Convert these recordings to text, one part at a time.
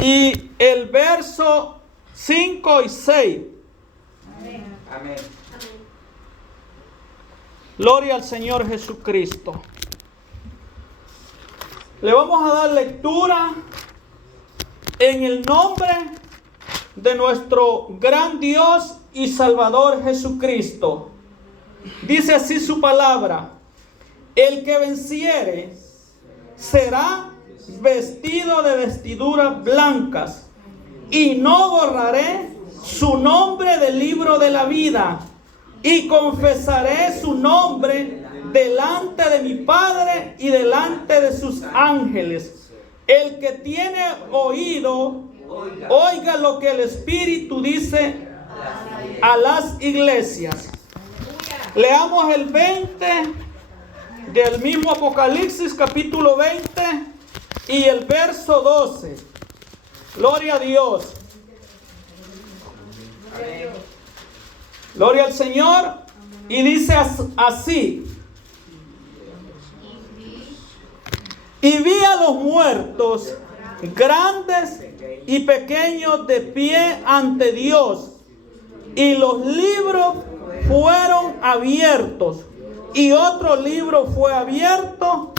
y el verso 5 y 6. Amén. Amén. Gloria al Señor Jesucristo. Le vamos a dar lectura en el nombre de nuestro gran Dios y Salvador Jesucristo. Dice así su palabra: el que venciere será vestido de vestiduras blancas, y no borraré su nombre del libro de la vida, y confesaré su nombre delante de mi Padre y delante de sus ángeles. El que tiene oído, oiga lo que el Espíritu dice a las iglesias. Leamos el 20 del mismo Apocalipsis, capítulo 20 y el verso 12. Gloria a Dios. Gloria al Señor. Y dice así: y vi a los muertos, grandes y pequeños, de pie ante Dios, y los libros fueron abiertos, y otro libro fue abierto,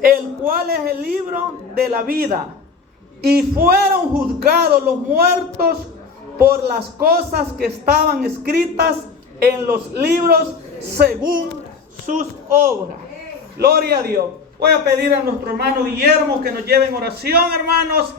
el cual es el libro de la vida, y fueron juzgados los muertos por las cosas que estaban escritas en los libros según sus obras. Gloria a Dios. Voy a pedir a nuestro hermano Guillermo que nos lleve en oración, hermanos,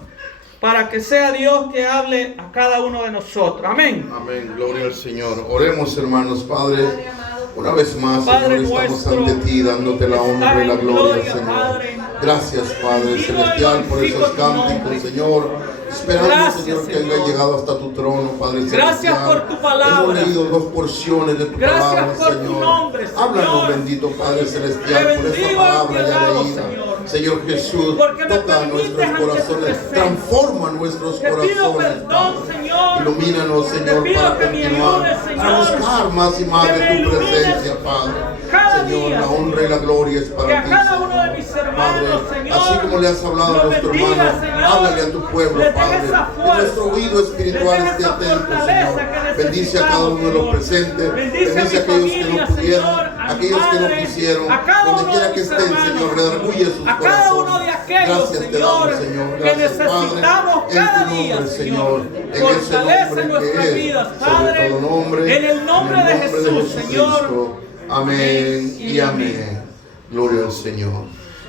para que sea Dios que hable a cada uno de nosotros. Amén. Amén. Gloria al Señor. Oremos, hermanos. Padre, una vez más, Padre Señor, estamos nuestro, ante ti, dándote la honra y la gloria, Señor. Padre. Gracias, Padre Celestial, por esos cánticos, Señor. Esperando, Gracias, Señor, que Señor. haya llegado hasta tu trono, Padre Celestial. Gracias por tu palabra. Hemos leído 2 porciones de tu Gracias palabra, por tu Señor. nombre, Señor. Háblanos, bendito Padre Celestial, Te por esta bendigo palabra y te ya alabo, leída. Señor. Señor Jesús, Porque me toca permites nuestros ante tu corazones, presencia. transforma nuestros Te pido corazones, perdón, Padre. Señor. Ilumínanos, Te Señor, pido para que me continuar, ayudes, Señor. para buscar más y más Que de me tu ilumines presencia, Padre. cada Señor, día, la honra y la gloria es que para a ti, cada Señor. uno de mis hermanos, Padre, Señor, así como le has hablado a lo nuestro bendiga, hermano, Señor. háblale a tu pueblo, Le des Padre. esa Que fuerza, nuestro oído espiritual le des esté esa atento, fortaleza Señor. que Bendice a cada uno de los necesitamos, presentes. Bendice a mi Bendice a aquellos que familia, no pudieron, Señor, a mi aquellos que no madre, quisieron. a cada Donde uno quiera de que mis estén, hermanos, Señor, redarguye sus a cada uno corazones. de aquellos, Gracias te damos, Señor. que Gracias, necesitamos Padre. cada En tu día, nombre, Señor. En ese Fortalece nombre nuestras que es vidas, sobre Padre, todo nombre. en el nombre de Jesús, Señor. Jesucristo. Amén y amén. Gloria al Señor.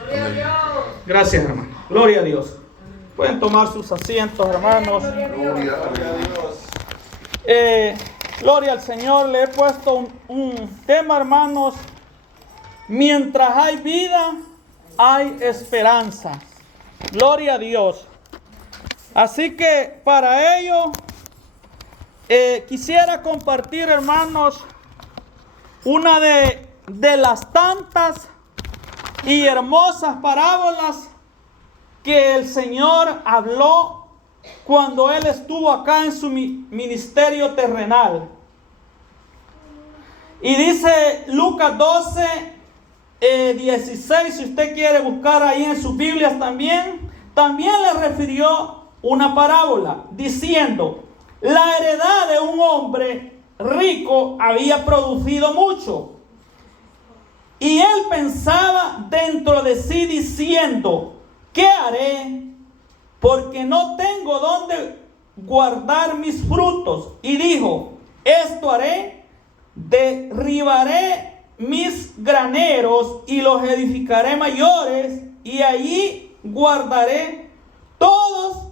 Amén. Gracias, hermano. Gloria a Dios. Pueden tomar sus asientos, hermanos. Gloria a Dios. Gloria al Señor. Le he puesto un tema, hermanos. Mientras hay vida, hay esperanza. Gloria a Dios. Así que para ello quisiera compartir, hermanos, una de las tantas y hermosas parábolas que el Señor habló cuando Él estuvo acá en su ministerio terrenal. Y dice Lucas 12, 16, si usted quiere buscar ahí en sus Biblias también le refirió una parábola diciendo: la heredad de un hombre rico había producido mucho. Y él pensaba dentro de sí diciendo: ¿qué haré? Porque no tengo dónde guardar mis frutos. Y dijo: esto haré, derribaré mis graneros y los edificaré mayores, y allí guardaré todos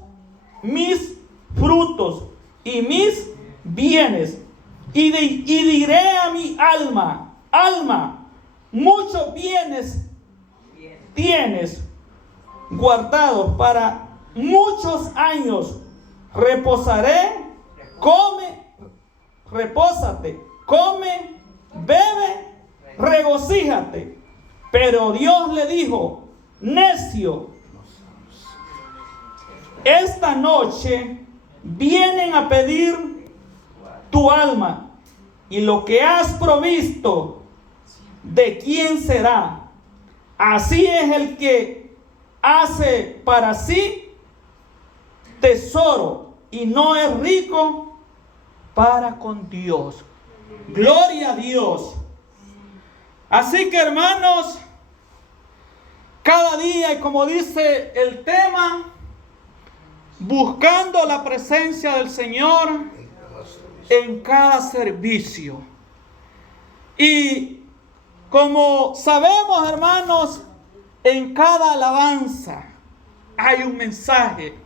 mis frutos y mis bienes. Y diré a mi alma: alma, muchos bienes tienes guardados para muchos años. Repósate, come, bebe, regocíjate. Pero Dios le dijo: necio, esta noche vienen a pedir tu alma, y lo que has provisto, ¿de quién será? Así es el que hace para sí tesoro y no es rico para con Dios. Gloria a Dios. Así que, hermanos, cada día, y como dice el tema, buscando la presencia del Señor en cada servicio. Y como sabemos, hermanos, en cada alabanza hay un mensaje.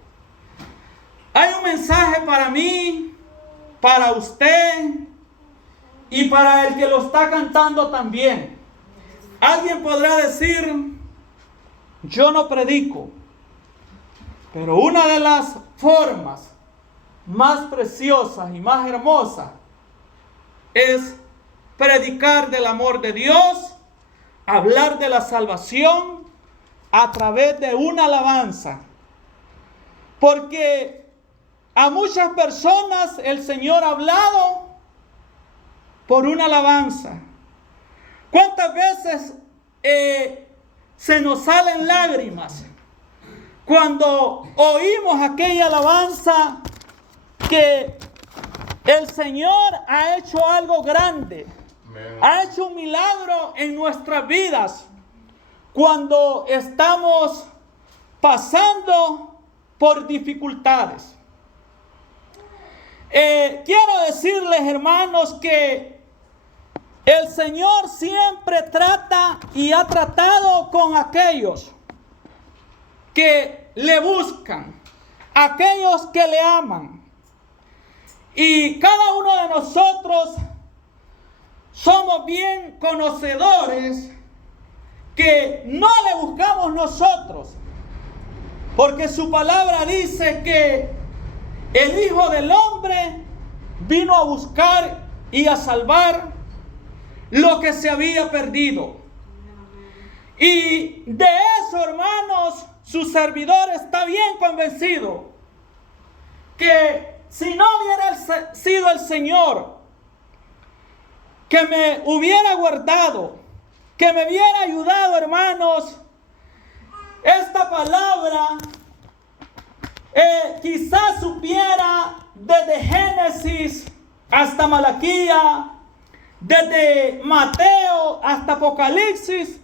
Hay un mensaje para mí, para usted y para el que lo está cantando también. Alguien podrá decir, yo no predico, pero una de las formas más preciosas y más hermosas es predicar del amor de Dios, hablar de la salvación a través de una alabanza. Porque a muchas personas el Señor ha hablado por una alabanza. ¿Cuántas veces se nos salen lágrimas cuando oímos aquella alabanza que el Señor ha hecho algo grande? Ha hecho un milagro en nuestras vidas cuando estamos pasando por dificultades. Quiero decirles, hermanos, que el Señor siempre trata y ha tratado con aquellos que le buscan, aquellos que le aman. Y cada uno de nosotros somos bien conocedores que no le buscamos nosotros, porque su palabra dice que el Hijo del Hombre vino a buscar y a salvar lo que se había perdido. Y de eso, hermanos, su servidor está bien convencido que si no hubiera sido el Señor que me hubiera guardado, que me hubiera ayudado, hermanos, esta palabra quizás supiera desde Génesis hasta Malaquías, desde Mateo hasta Apocalipsis,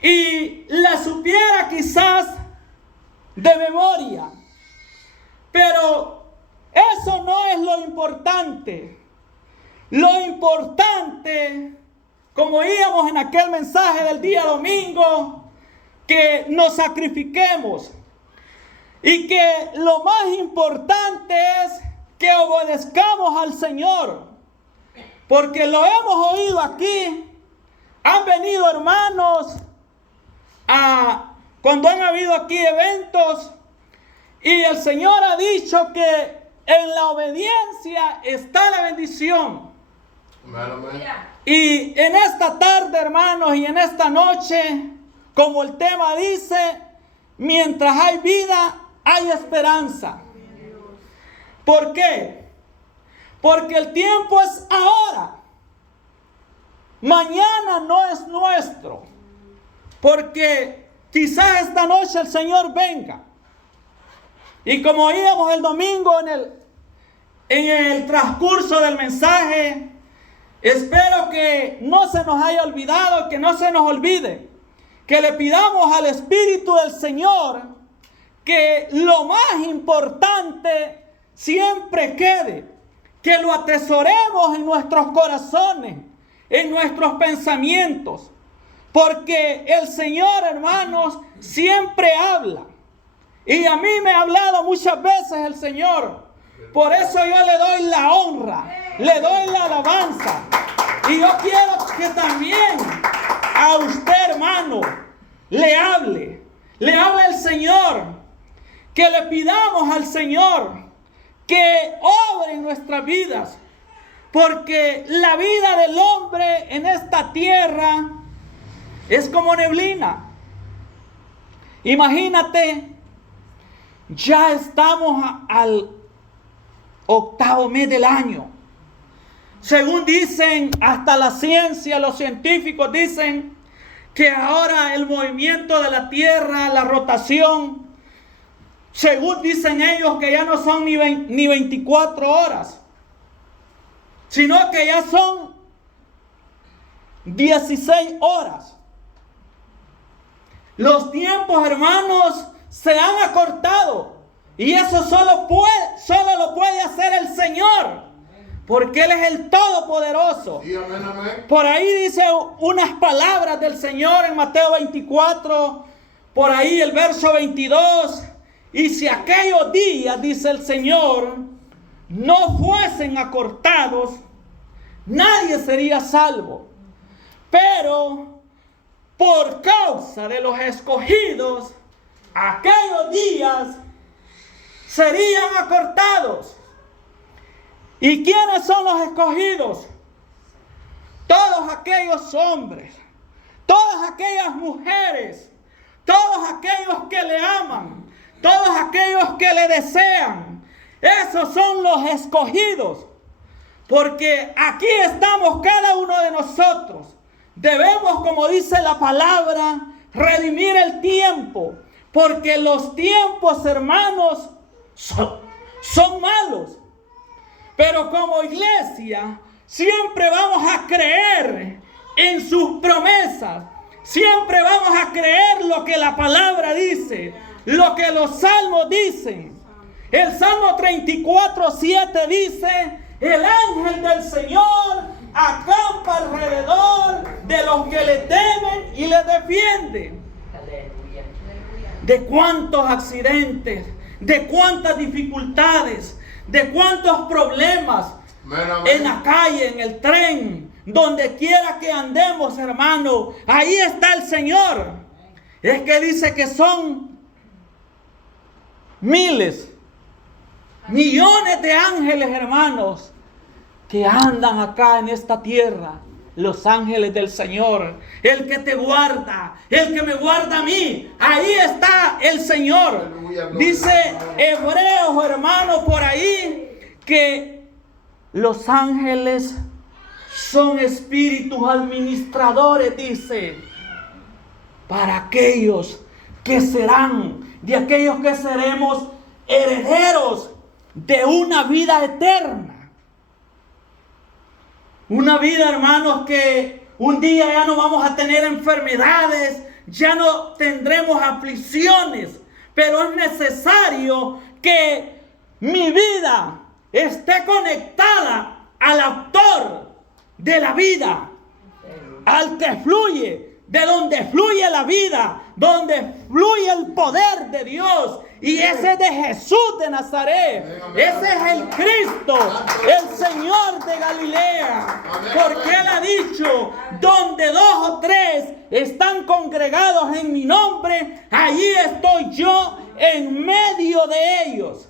y la supiera quizás de memoria. Pero eso no es lo importante. Lo importante, como oíamos en aquel mensaje del día domingo, que nos sacrifiquemos. Y que lo más importante es que obedezcamos al Señor. Porque lo hemos oído aquí. Han venido hermanos cuando han habido aquí eventos. Y el Señor ha dicho que en la obediencia está la bendición. Amén. Y en esta tarde, hermanos, y en esta noche, como el tema dice, mientras hay vida, hay esperanza. ¿Por qué? Porque el tiempo es ahora. Mañana no es nuestro. Porque quizás esta noche el Señor venga. Y como oíamos el domingo en el transcurso del mensaje, espero que no se nos haya olvidado, que no se nos olvide, que le pidamos al Espíritu del Señor que lo más importante siempre quede, que lo atesoremos en nuestros corazones, en nuestros pensamientos, porque el Señor, hermanos, siempre habla. Y a mí me ha hablado muchas veces el Señor. Por eso yo le doy la honra, le doy la alabanza. Y yo quiero que también a usted, hermano, le hable el Señor, que le pidamos al Señor que obre en nuestras vidas, porque la vida del hombre en esta tierra es como neblina. Imagínate, ya estamos al 8º mes del año. Según dicen hasta la ciencia, los científicos dicen que ahora el movimiento de la Tierra, la rotación, según dicen ellos que ya no son ni 24 horas, sino que ya son 16 horas. Los tiempos, hermanos, se han acortado. Y eso solo lo puede hacer el Señor, porque Él es el Todopoderoso. Sí, amén, amén. Por ahí dice unas palabras del Señor en Mateo 24, por ahí el verso 22. Y si aquellos días, dice el Señor, no fuesen acortados, nadie sería salvo. Pero por causa de los escogidos, aquellos días serían acortados. ¿Y quiénes son los escogidos? Todos aquellos hombres, todas aquellas mujeres, todos aquellos que le aman, todos aquellos que le desean. Esos son los escogidos. Porque aquí estamos cada uno de nosotros. Debemos, como dice la palabra, redimir el tiempo. Porque los tiempos, hermanos, son malos. Pero como iglesia, siempre vamos a creer en sus promesas. Siempre vamos a creer lo que la palabra dice, lo que los salmos dicen. El Salmo 34:7 dice: el ángel del Señor acampa alrededor de los que le temen y le defienden. De cuántos accidentes, de cuántas dificultades, de cuántos problemas en la calle, en el tren, donde quiera que andemos, hermano, ahí está el Señor. Es que dice que son miles, millones de ángeles, hermanos, que andan acá en esta tierra. Los ángeles del Señor, el que te guarda, el que me guarda a mí. Ahí está el Señor. Dice Hebreos, hermano, por ahí, que los ángeles son espíritus administradores, dice, para aquellos que serán, de aquellos que seremos herederos de una vida eterna. Una vida, hermanos, que un día ya no vamos a tener enfermedades, ya no tendremos aflicciones, pero es necesario que mi vida esté conectada al autor de la vida, al que fluye, de donde fluye la vida, donde fluye el poder de Dios. Y ese es de Jesús de Nazaret. Ese es el Cristo, el Señor de Galilea. Porque Él ha dicho: donde 2 o 3 están congregados en mi nombre, allí estoy yo en medio de ellos.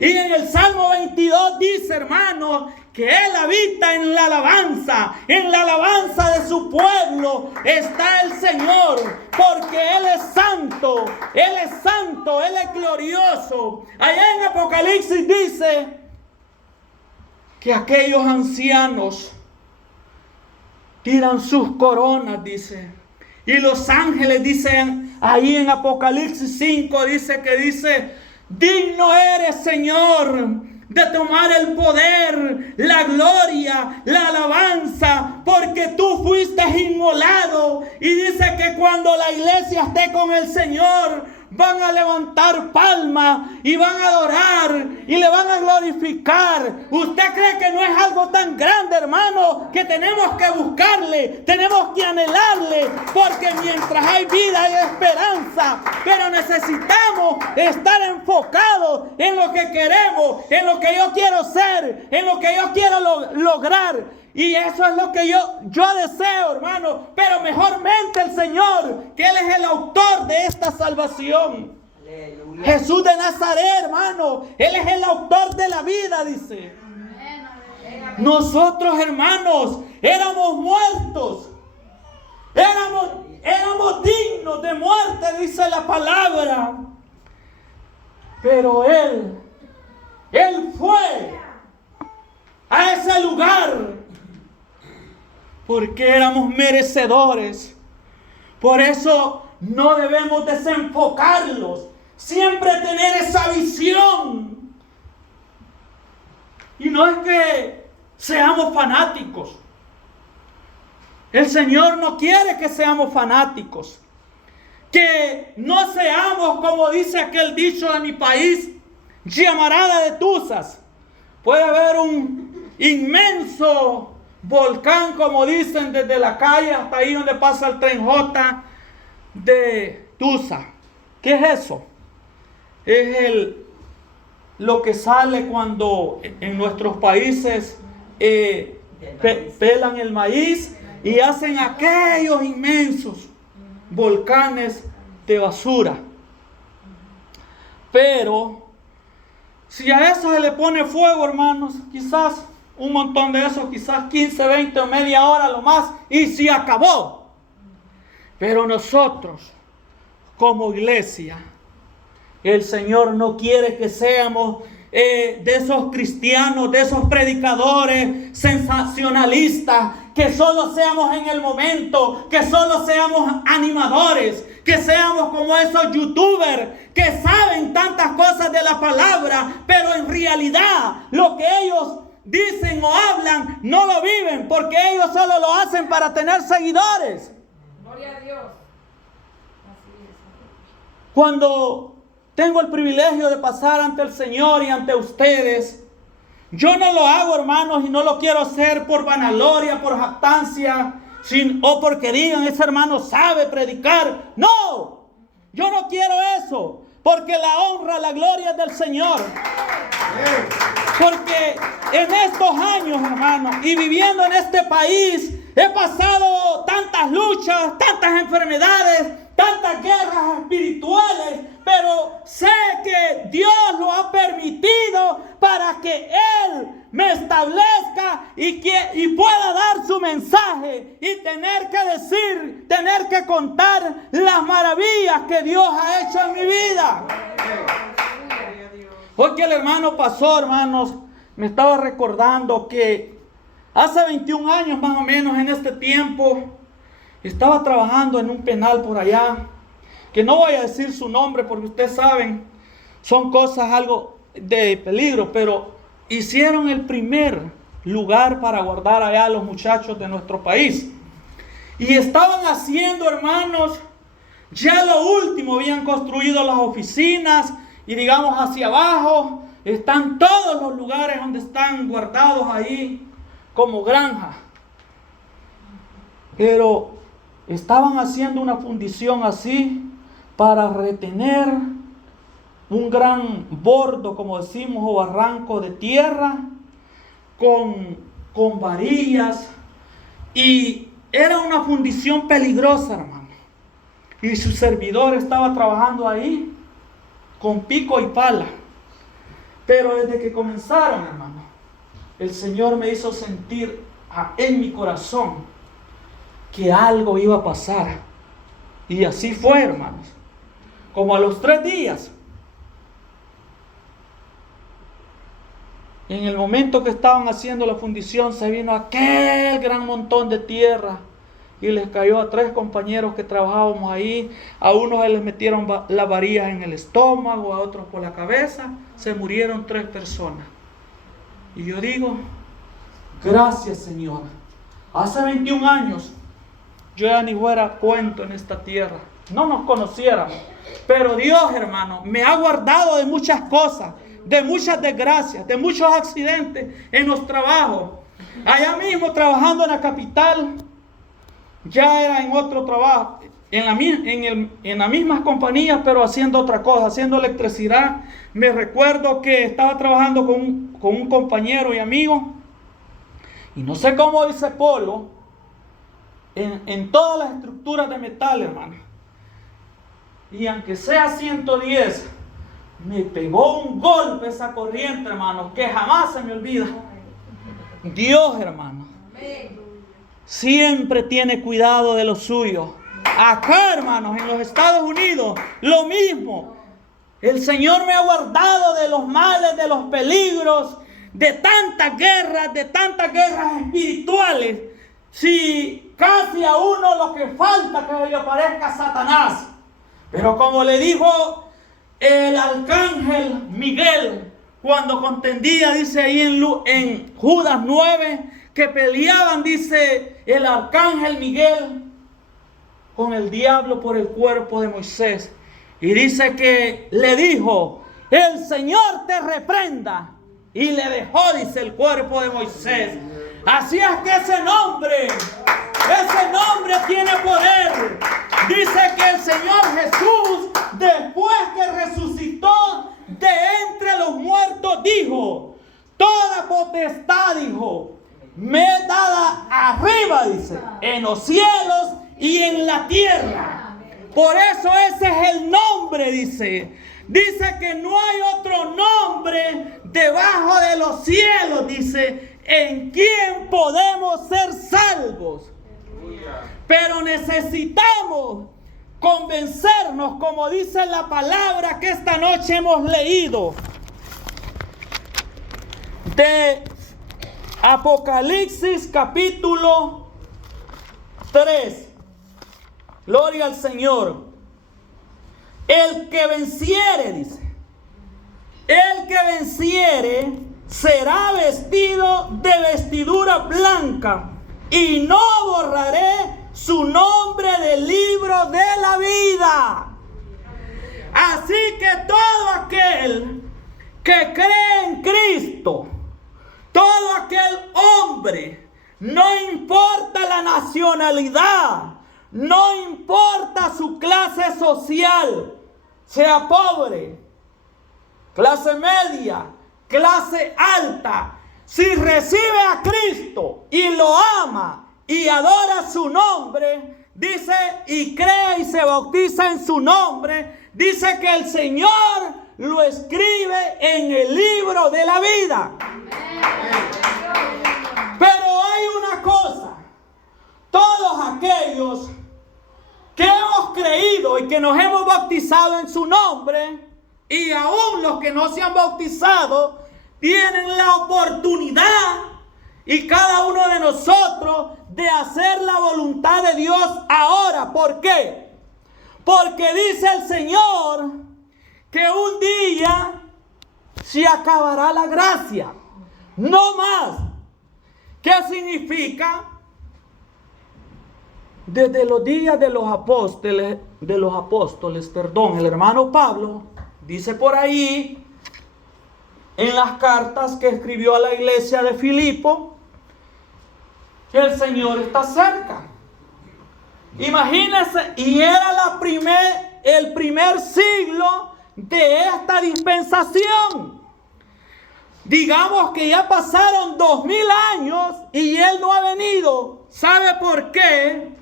Y en el Salmo 22 dice, hermanos, que Él habita en la alabanza de su pueblo está el Señor, porque Él es santo, Él es santo, Él es glorioso. Allá en Apocalipsis dice que aquellos ancianos tiran sus coronas, dice. Y los ángeles dicen, ahí en Apocalipsis 5 dice, digno eres, Señor, de tomar el poder, la gloria, la alabanza, porque tú fuiste inmolado. Y dice que cuando la iglesia esté con el Señor, van a levantar palmas y van a adorar y le van a glorificar. ¿Usted cree que no es algo tan grande, hermano, que tenemos que buscarle, tenemos que anhelarle? Porque mientras hay vida hay esperanza, pero necesitamos estar enfocados en lo que queremos, en lo que yo quiero ser, en lo que yo quiero lograr. Y eso es lo que yo deseo, hermano. Pero mejormente el Señor, que Él es el autor de esta salvación. Aleluya. Jesús de Nazaret, hermano, Él es el autor de la vida, dice. Nosotros, hermanos, éramos muertos. Éramos dignos de muerte, dice la palabra. Pero Él fue a ese lugar porque éramos merecedores. Por eso no debemos desenfocarlos siempre tener esa visión. Y no es que seamos fanáticos. El Señor no quiere que seamos fanáticos. Que no seamos, como dice aquel dicho de mi país, llamarada de tuzas. Puede haber un inmenso volcán, como dicen, desde la calle hasta ahí donde pasa el tren J de Tusa. ¿Qué es eso? Es lo que sale cuando en nuestros países pelan el maíz y hacen aquellos inmensos volcanes de basura. Pero si a eso se le pone fuego, hermanos, quizás un montón de eso, quizás 15, 20 o media hora lo más, y se acabó. Pero nosotros, como iglesia, el Señor no quiere que seamos de esos cristianos, de esos predicadores sensacionalistas, que solo seamos en el momento, que solo seamos animadores, que seamos como esos youtubers que saben tantas cosas de la palabra, pero en realidad lo que ellos dicen o hablan no lo viven, porque ellos solo lo hacen para tener seguidores. Gloria a Dios. Cuando tengo el privilegio de pasar ante el Señor y ante ustedes, yo no lo hago, hermanos, y no lo quiero hacer por vanagloria, por jactancia, o porque digan, ese hermano sabe predicar. No, yo no quiero eso, porque la honra, la gloria es del Señor. Porque en estos años, hermanos, y viviendo en este país, he pasado tantas luchas, tantas enfermedades, tantas guerras espirituales, pero sé que Dios lo ha permitido para que Él me establezca y pueda dar su mensaje y tener que decir, tener que contar las maravillas que Dios ha hecho en mi vida. Hoy que el hermano pasó, hermanos, me estaba recordando que hace 21 años más o menos en este tiempo, estaba trabajando en un penal por allá, que no voy a decir su nombre porque ustedes saben, son cosas algo de peligro, pero hicieron el primer lugar para guardar allá a los muchachos de nuestro país. Y estaban haciendo, hermanos, ya lo último, habían construido las oficinas y digamos hacia abajo están todos los lugares donde están guardados ahí como granja. Pero estaban haciendo una fundición así para retener un gran bordo, como decimos, o barranco de tierra con varillas. Y era una fundición peligrosa, hermano. Y su servidor estaba trabajando ahí con pico y pala. Pero desde que comenzaron, hermano, el Señor me hizo sentir en mi corazón que algo iba a pasar. Y así fue, hermanos. Como a los 3 días, en el momento que estaban haciendo la fundición, se vino aquel gran montón de tierra y les cayó a 3 compañeros que trabajábamos ahí. A unos les metieron las varillas en el estómago, a otros por la cabeza. Se murieron 3 personas. Y yo digo, gracias, Señor. Hace 21 años yo ya ni fuera cuento en esta tierra. No nos conociéramos. Pero Dios, hermano, me ha guardado de muchas cosas, de muchas desgracias, de muchos accidentes en los trabajos. Allá mismo trabajando en la capital, ya era en otro trabajo, en las mismas compañías, pero haciendo otra cosa, haciendo electricidad. Me recuerdo que estaba trabajando con un compañero y amigo, y no sé cómo dice Polo, en todas las estructuras de metal, hermano. Y aunque sea 110, me pegó un golpe esa corriente, hermano, que jamás se me olvida. Dios, hermano, siempre tiene cuidado de los suyos. Acá, hermanos, en los Estados Unidos, lo mismo. El Señor me ha guardado de los males, de los peligros, de tantas guerras espirituales. Si casi a uno lo que falta que le aparezca Satanás. Pero como le dijo el arcángel Miguel, cuando contendía, dice ahí en Judas 9, que peleaban, dice el arcángel Miguel con el diablo por el cuerpo de Moisés. Y dice que le dijo: el Señor te reprenda. Y le dejó, dice, el cuerpo de Moisés. Así es que ese nombre tiene poder. Dice que el Señor Jesús, después que resucitó de entre los muertos, dijo: toda potestad, dijo, me es dada arriba, dice, en los cielos y en la tierra. Por eso ese es el nombre, dice. Dice que no hay otro nombre debajo de los cielos, dice, en quien podemos ser salvos. Pero necesitamos convencernos, como dice la palabra que esta noche hemos leído, de Apocalipsis capítulo 3. Gloria al Señor. El que venciere, dice, el que venciere será vestido de vestidura blanca, y no borraré su nombre del libro de la vida. Así que todo aquel que cree en Cristo, todo aquel hombre, no importa la nacionalidad, no importa su clase social, sea pobre, clase media, clase alta, si recibe a Cristo y lo ama y adora su nombre, dice, y cree y se bautiza en su nombre, dice que el Señor lo escribe en el libro de la vida. Pero hay una cosa: todos aquellos que hemos creído y que nos hemos bautizado en su nombre, y aún los que no se han bautizado, tienen la oportunidad, y cada uno de nosotros, de hacer la voluntad de Dios ahora. ¿Por qué? Porque dice el Señor que un día se acabará la gracia, no más. ¿Qué significa? Desde los días de los apóstoles, el hermano Pablo dice por ahí en las cartas que escribió a la iglesia de Filipo, que el Señor está cerca. Imagínense, y era el primer siglo de esta dispensación. Digamos que ya pasaron 2000 años y Él no ha venido. ¿Sabe por qué?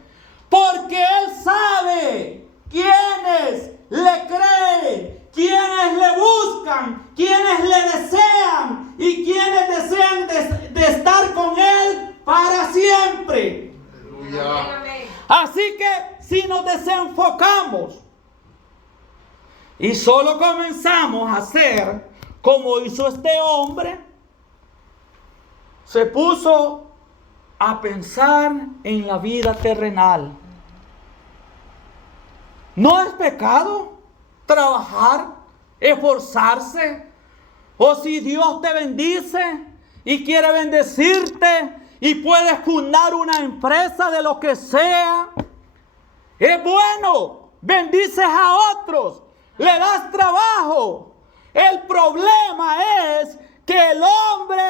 Porque Él sabe quiénes le creen, quiénes le buscan, quiénes le desean y quiénes desean de estar con Él para siempre. Aleluya. Así que si nos desenfocamos y solo comenzamos a hacer como hizo este hombre, se puso a pensar en la vida terrenal. ¿No es pecado trabajar, esforzarse? O si Dios te bendice y quiere bendecirte y puedes fundar una empresa de lo que sea, es bueno, bendices a otros, le das trabajo. El problema es que el hombre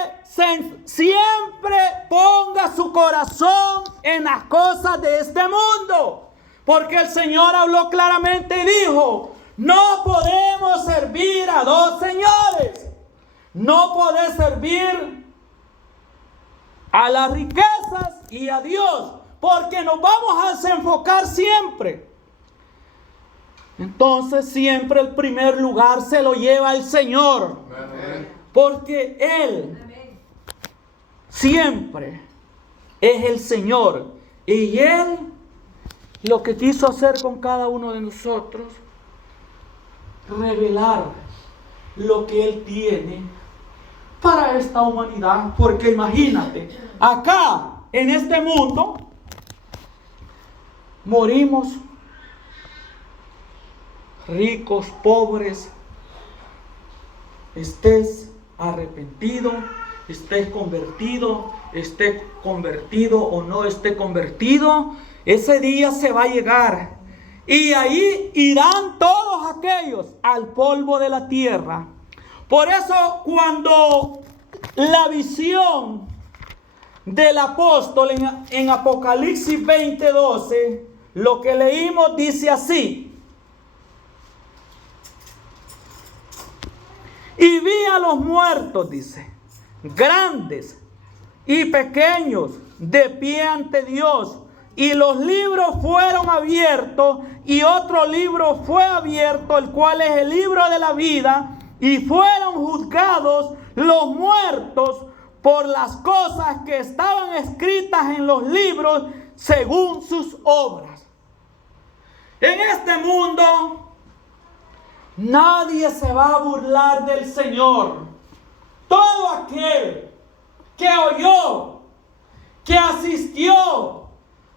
siempre ponga su corazón en las cosas de este mundo. Porque el Señor habló claramente y dijo: no podemos servir a dos señores. No podés servir a las riquezas y a Dios, porque nos vamos a desenfocar siempre. Entonces siempre el primer lugar se lo lleva el Señor. Amén. Porque Él siempre es el Señor. Y Él lo que quiso hacer con cada uno de nosotros, revelar lo que Él tiene para esta humanidad. Porque imagínate, acá en este mundo morimos ricos, pobres, estés arrepentido, estés convertido o no esté convertido, ese día se va a llegar. Y ahí irán todos aquellos al polvo de la tierra. Por eso cuando la visión del apóstol en Apocalipsis 20:12, lo que leímos dice así: y vi a los muertos, dice, grandes y pequeños, de pie ante Dios, y los libros fueron abiertos, y otro libro fue abierto, el cual es el libro de la vida, y fueron juzgados los muertos por las cosas que estaban escritas en los libros según sus obras. En este mundo nadie se va a burlar del Señor. Todo aquel que oyó, que asistió,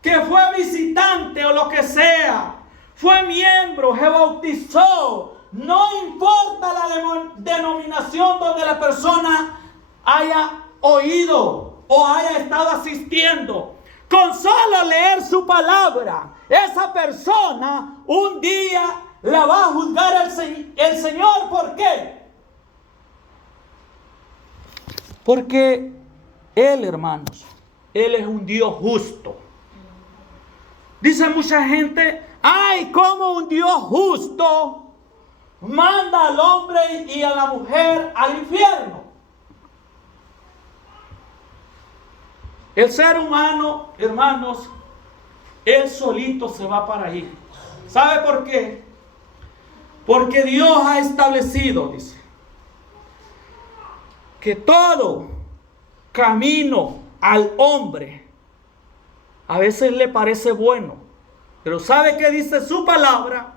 que fue visitante o lo que sea, fue miembro, se bautizó, no importa la denominación donde la persona haya oído o haya estado asistiendo, con solo leer su palabra, esa persona un día la va a juzgar el Señor. ¿Por qué? Porque Él, hermanos, Él es un Dios justo. Dice mucha gente: ay, ¿cómo un Dios justo manda al hombre y a la mujer al infierno? El ser humano, hermanos, él solito se va para ahí. ¿Sabe por qué? Porque Dios ha establecido, dice, que todo camino al hombre a veces le parece bueno, pero ¿sabe qué dice su palabra?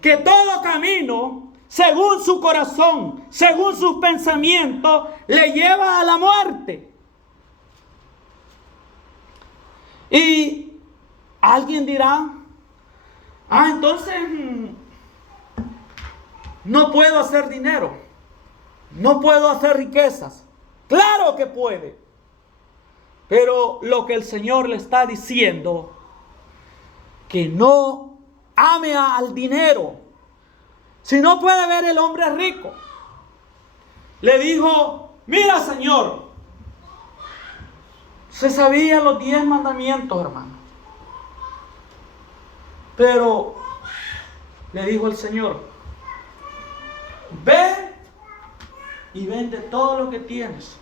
Que todo camino, según su corazón, según sus pensamientos, le lleva a la muerte. Y alguien dirá: entonces no puedo hacer dinero, no puedo hacer riquezas. Claro que puede, pero lo que el Señor le está diciendo, que no ame al dinero. Si no puede ver el hombre rico, le dijo: mira, Señor, se sabían los 10 mandamientos, hermano. Pero le dijo el Señor: ve y vende todo lo que tienes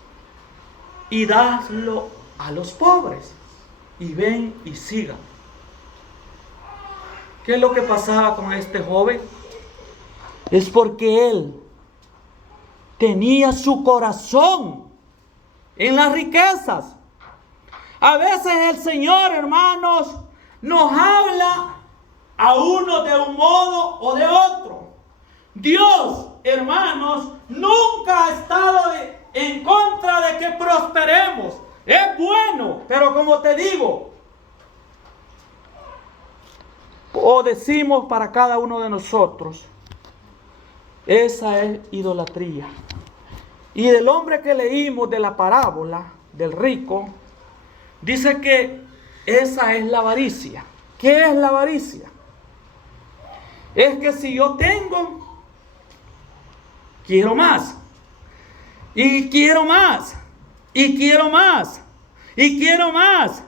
y dáselo a los pobres, y ven y sigan. ¿Qué es lo que pasaba con este joven? Es porque él tenía su corazón en las riquezas. A veces el Señor, hermanos, nos habla a uno de un modo o de otro. Dios, hermanos, nunca ha estado en contra de que prosperemos. Es bueno, pero como te digo, o decimos para cada uno de nosotros, esa es idolatría. Y del hombre que leímos de la parábola del rico, dice que esa es la avaricia. ¿Qué es la avaricia? Es que si yo tengo, quiero más. Y quiero más. Y quiero más. Y quiero más.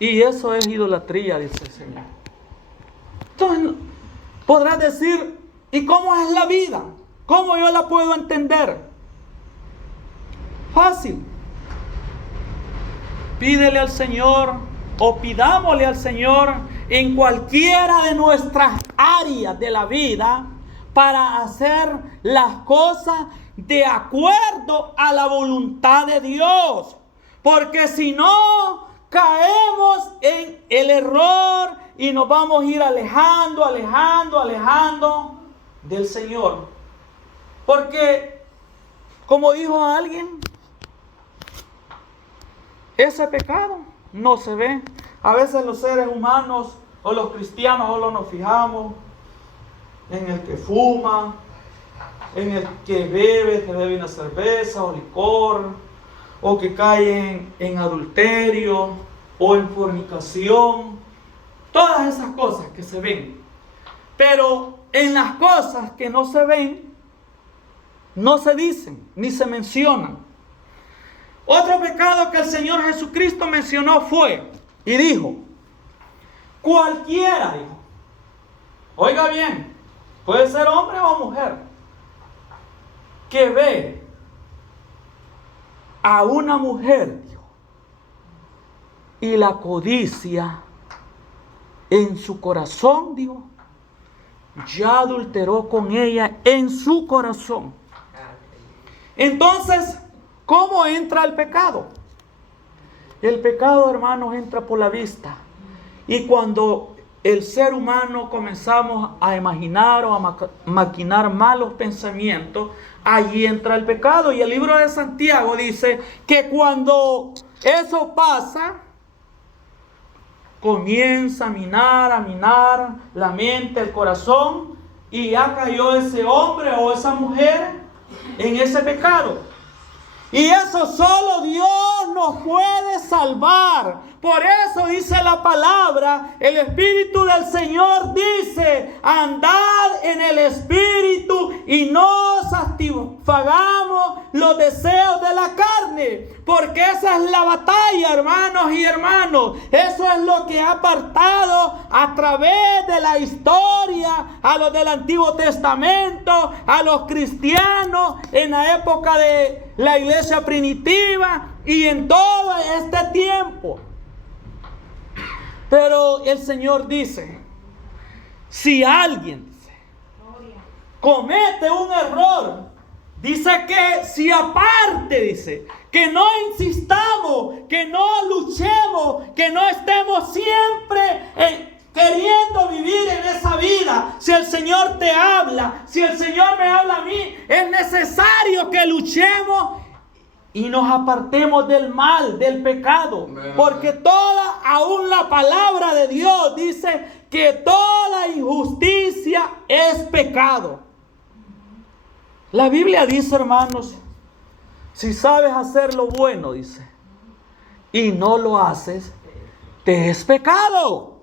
Y eso es idolatría, dice el Señor. Entonces, podrás decir: ¿y cómo es la vida? ¿Cómo yo la puedo entender? Fácil. Pídele al Señor, o pidámosle al Señor en cualquiera de nuestras áreas de la vida, para hacer las cosas de acuerdo a la voluntad de Dios. Porque si no, caemos en el error y nos vamos a ir alejando del Señor. Porque, como dijo alguien, ese pecado no se ve. A veces los seres humanos o los cristianos solo nos fijamos en el que fuma, en el que bebe una cerveza o licor, o que cae en adulterio o en fornicación, todas esas cosas que se ven. Pero en las cosas que no se ven, no se dicen ni se mencionan. Otro pecado que el Señor Jesucristo mencionó fue y dijo: cualquiera, dijo, oiga bien, puede ser hombre o mujer, que ve a una mujer, dijo, y la codicia en su corazón, dijo, ya adulteró con ella en su corazón. Entonces, ¿cómo entra el pecado? El pecado, hermanos, entra por la vista. Y cuando el ser humano comenzamos a imaginar o a maquinar malos pensamientos, allí entra el pecado. Y el libro de Santiago dice que cuando eso pasa, comienza a minar la mente, el corazón, y ya cayó ese hombre o esa mujer en ese pecado. Y eso solo Dios nos puede salvar. Por eso dice la palabra, el Espíritu del Señor dice: andad en el Espíritu y no satisfagamos los deseos de la carne. Porque esa es la batalla, hermanos y hermanos. Eso es lo que ha apartado a través de la historia a los del Antiguo Testamento, a los cristianos en la época de la iglesia primitiva y en todo este tiempo. Pero el Señor dice: si alguien comete un error, dice que si aparte, dice, que no insistamos, que no luchemos, que no estemos siempre queriendo vivir en esa vida. Si el Señor te habla, si el Señor me habla a mí, es necesario que luchemos y nos apartemos del mal, del pecado. Porque toda, aún la palabra de Dios dice que toda injusticia es pecado. La Biblia dice, hermanos, si sabes hacer lo bueno, dice, y no lo haces, te es pecado.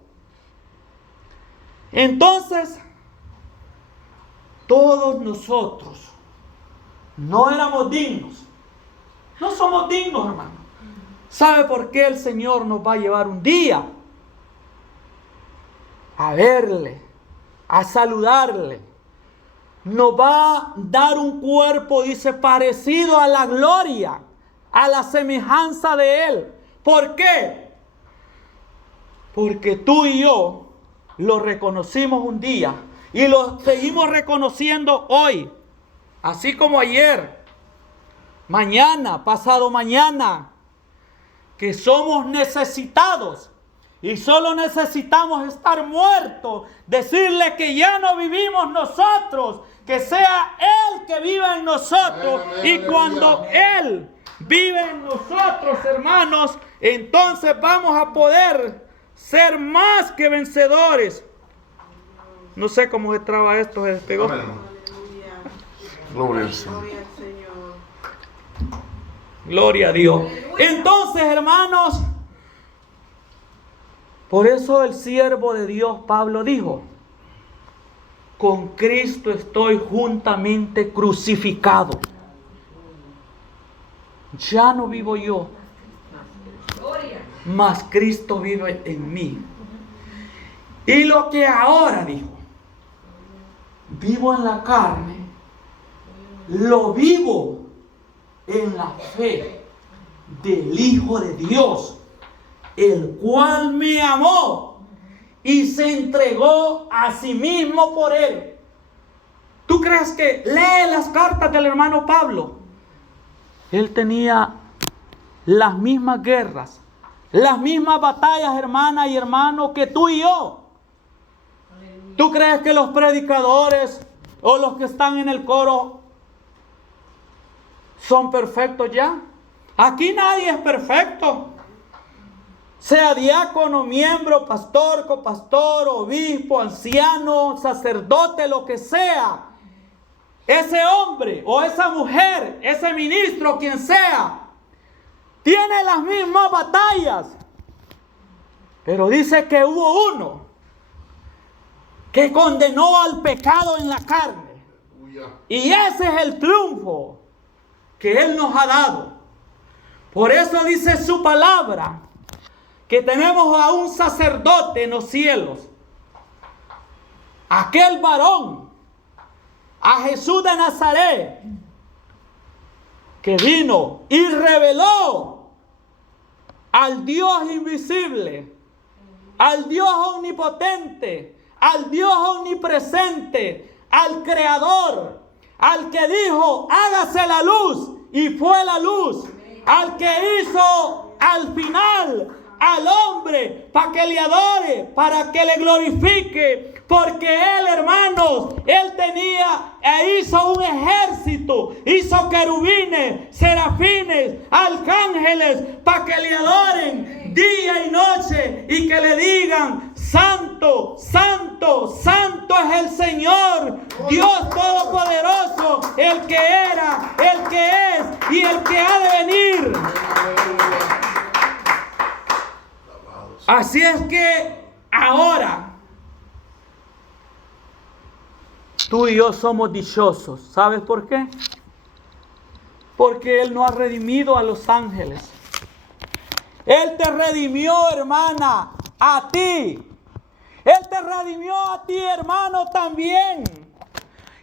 Entonces, todos nosotros no éramos dignos. No somos dignos, hermano. ¿Sabe por qué el Señor nos va a llevar un día a verle, a saludarle? Nos va a dar un cuerpo, dice, parecido a la gloria, a la semejanza de Él. ¿Por qué? Porque tú y yo lo reconocimos un día y lo seguimos reconociendo hoy, así como ayer, mañana, pasado mañana, que somos necesitados y solo necesitamos estar muertos, decirle que ya no vivimos nosotros, que sea Él que viva en nosotros. Y cuando Él vive en nosotros, hermanos, entonces vamos a poder ser más que vencedores. No sé cómo se traba esto, se despegó. Gloria al Señor. Gloria a Dios. Entonces, hermanos, por eso el siervo de Dios Pablo dijo: con Cristo estoy juntamente crucificado. Ya no vivo yo, mas Cristo vive en mí. Y lo que ahora, dijo, vivo en la carne, lo vivo en la fe del Hijo de Dios, el cual me amó y se entregó a sí mismo por él. ¿Tú crees que lee las cartas del hermano Pablo? Él tenía las mismas guerras, las mismas batallas, hermanas y hermanos, que tú y yo. ¿Tú crees que los predicadores o los que están en el coro son perfectos ya? Aquí nadie es perfecto. Sea diácono, miembro, pastor, copastor, obispo, anciano, sacerdote, lo que sea. ese hombre o esa mujer, ese ministro, quien sea, tiene las mismas batallas. Pero dice que hubo uno que condenó al pecado en la carne. Y ese es el triunfo que Él nos ha dado. Por eso dice su palabra que tenemos a un sacerdote en los cielos. Aquel varón, a Jesús de Nazaret, que vino y reveló al Dios invisible, al Dios omnipotente, al Dios omnipresente, al Creador, al que dijo, hágase la luz, y fue la luz, al que hizo al final al hombre para que le adore, para que le glorifique, porque Él, hermanos, Él tenía e hizo un ejército, hizo querubines, serafines, arcángeles, para que le adoren día y noche y que le digan, santo, santo, santo es el Señor, Dios Todopoderoso, el que era, el que es y el que ha de venir. Así es que ahora tú y yo somos dichosos. ¿Sabes por qué? Porque Él no ha redimido a los ángeles. Él te redimió, hermana, a ti. Él te redimió a ti, hermano, también.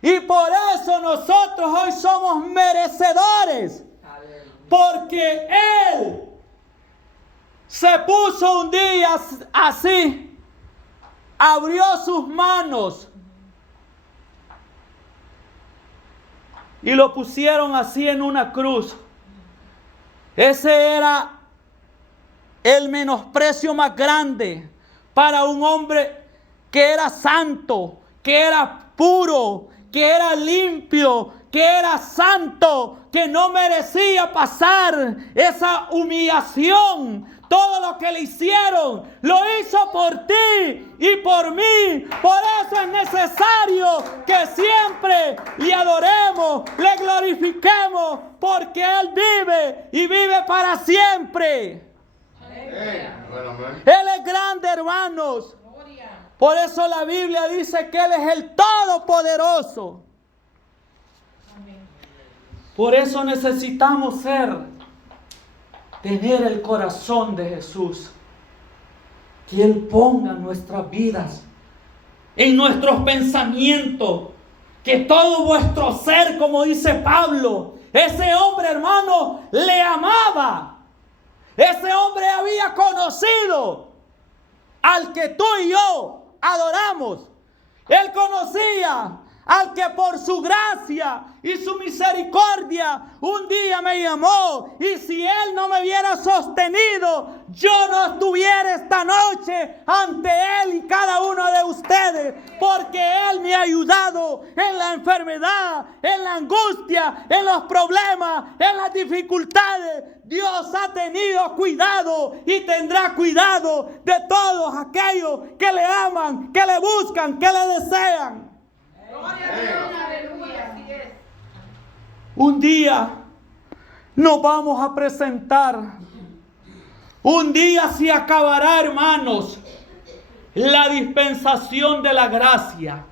Y por eso nosotros hoy somos merecedores. Porque Él se puso un día así, abrió sus manos y lo pusieron así en una cruz. Ese era el menosprecio más grande para un hombre que era santo, que era puro, que era limpio, que era santo, que no merecía pasar esa humillación. Todo lo que le hicieron, lo hizo por ti y por mí. Por eso es necesario que siempre le adoremos, le glorifiquemos, porque Él vive y vive para siempre. Él es grande, hermanos. Por eso la Biblia dice que Él es el Todopoderoso. Por eso necesitamos tener el corazón de Jesús. Que Él ponga en nuestras vidas, en nuestros pensamientos, que todo vuestro ser, como dice Pablo, ese hombre, hermano, le amaba. Ese hombre había conocido al que tú y yo adoramos. Él conocía al que por su gracia y su misericordia un día me llamó, y si Él no me hubiera sostenido, yo no estuviera esta noche ante Él y cada uno de ustedes, porque Él me ha ayudado en la enfermedad, en la angustia, en los problemas, en las dificultades. Dios ha tenido cuidado y tendrá cuidado de todos aquellos que le aman, que le buscan, que le desean. Un día nos vamos a presentar. Un día se acabará, hermanos, la dispensación de la gracia.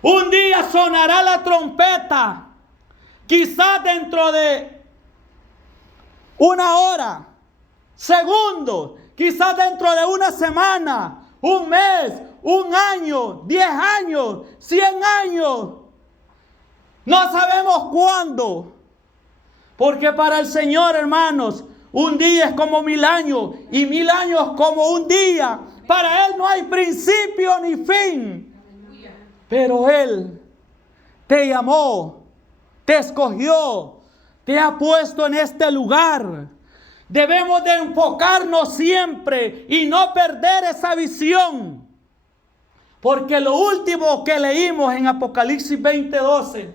Un día sonará la trompeta. Quizás dentro de una hora, segundos, quizás dentro de una semana, un mes, un año, 10 años, 100 años. No sabemos cuándo. Porque para el Señor, hermanos, un día es como 1000 años y 1000 años como un día. Para Él no hay principio ni fin. Pero Él te llamó, te escogió, te ha puesto en este lugar. Debemos de enfocarnos siempre y no perder esa visión. Porque lo último que leímos en Apocalipsis 20:12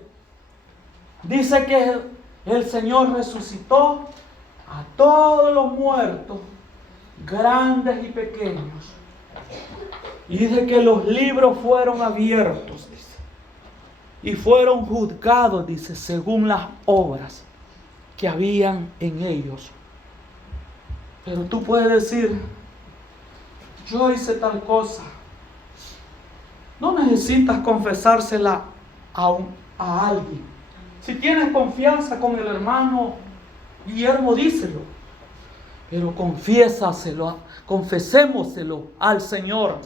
dice que el Señor resucitó a todos los muertos, grandes y y fueron juzgados, dice, según las obras que habían en ellos. Pero tú puedes decir, yo hice tal cosa. No necesitas confesársela a alguien. Si tienes confianza con el hermano Guillermo, díselo. Pero confesémoselo al Señor.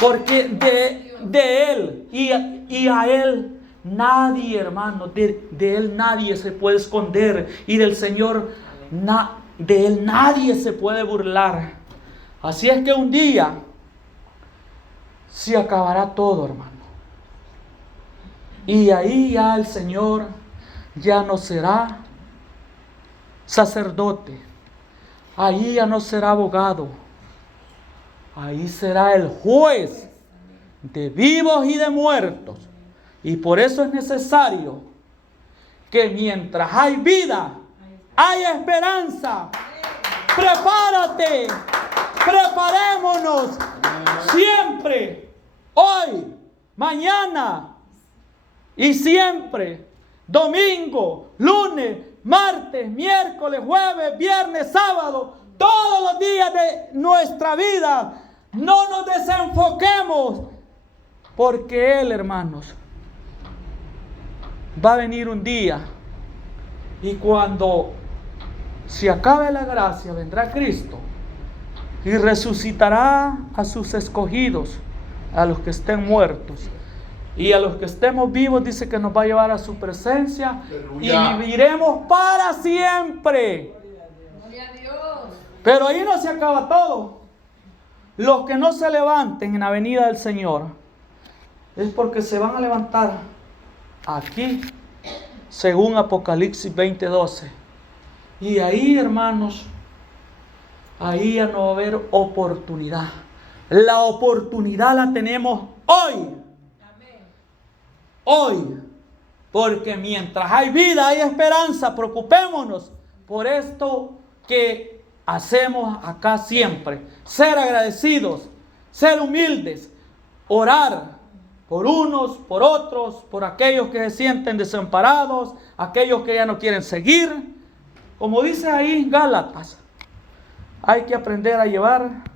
Porque de Él y a Él nadie, hermano, de Él nadie se puede esconder. Y del Señor, de Él nadie se puede burlar. Así es que un día se acabará todo, hermano. Y ahí ya el Señor ya no será sacerdote. Ahí ya no será abogado. Ahí será el juez de vivos y de muertos. Y por eso es necesario que mientras hay vida, hay esperanza. Prepárate, preparémonos siempre, hoy, mañana y siempre, domingo, lunes, martes, miércoles, jueves, viernes, sábado, todos los días de nuestra vida. No nos desenfoquemos, porque Él, hermanos, va a venir un día y cuando se acabe la gracia, vendrá Cristo y resucitará a sus escogidos, a los que estén muertos. Y a los que estemos vivos dice que nos va a llevar a su presencia. Aleluya. Y viviremos para siempre. Gloria a Dios. Pero ahí no se acaba todo. Los que no se levanten en la venida del Señor es porque se van a levantar aquí, según Apocalipsis 20:12. Y ahí, hermanos, ahí ya no va a haber oportunidad. La oportunidad la tenemos hoy. Hoy, porque mientras hay vida, hay esperanza. Preocupémonos por esto que hacemos acá siempre. Ser agradecidos, ser humildes, orar por unos, por otros, por aquellos que se sienten desamparados, aquellos que ya no quieren seguir. Como dice ahí en Gálatas, hay que aprender a llevar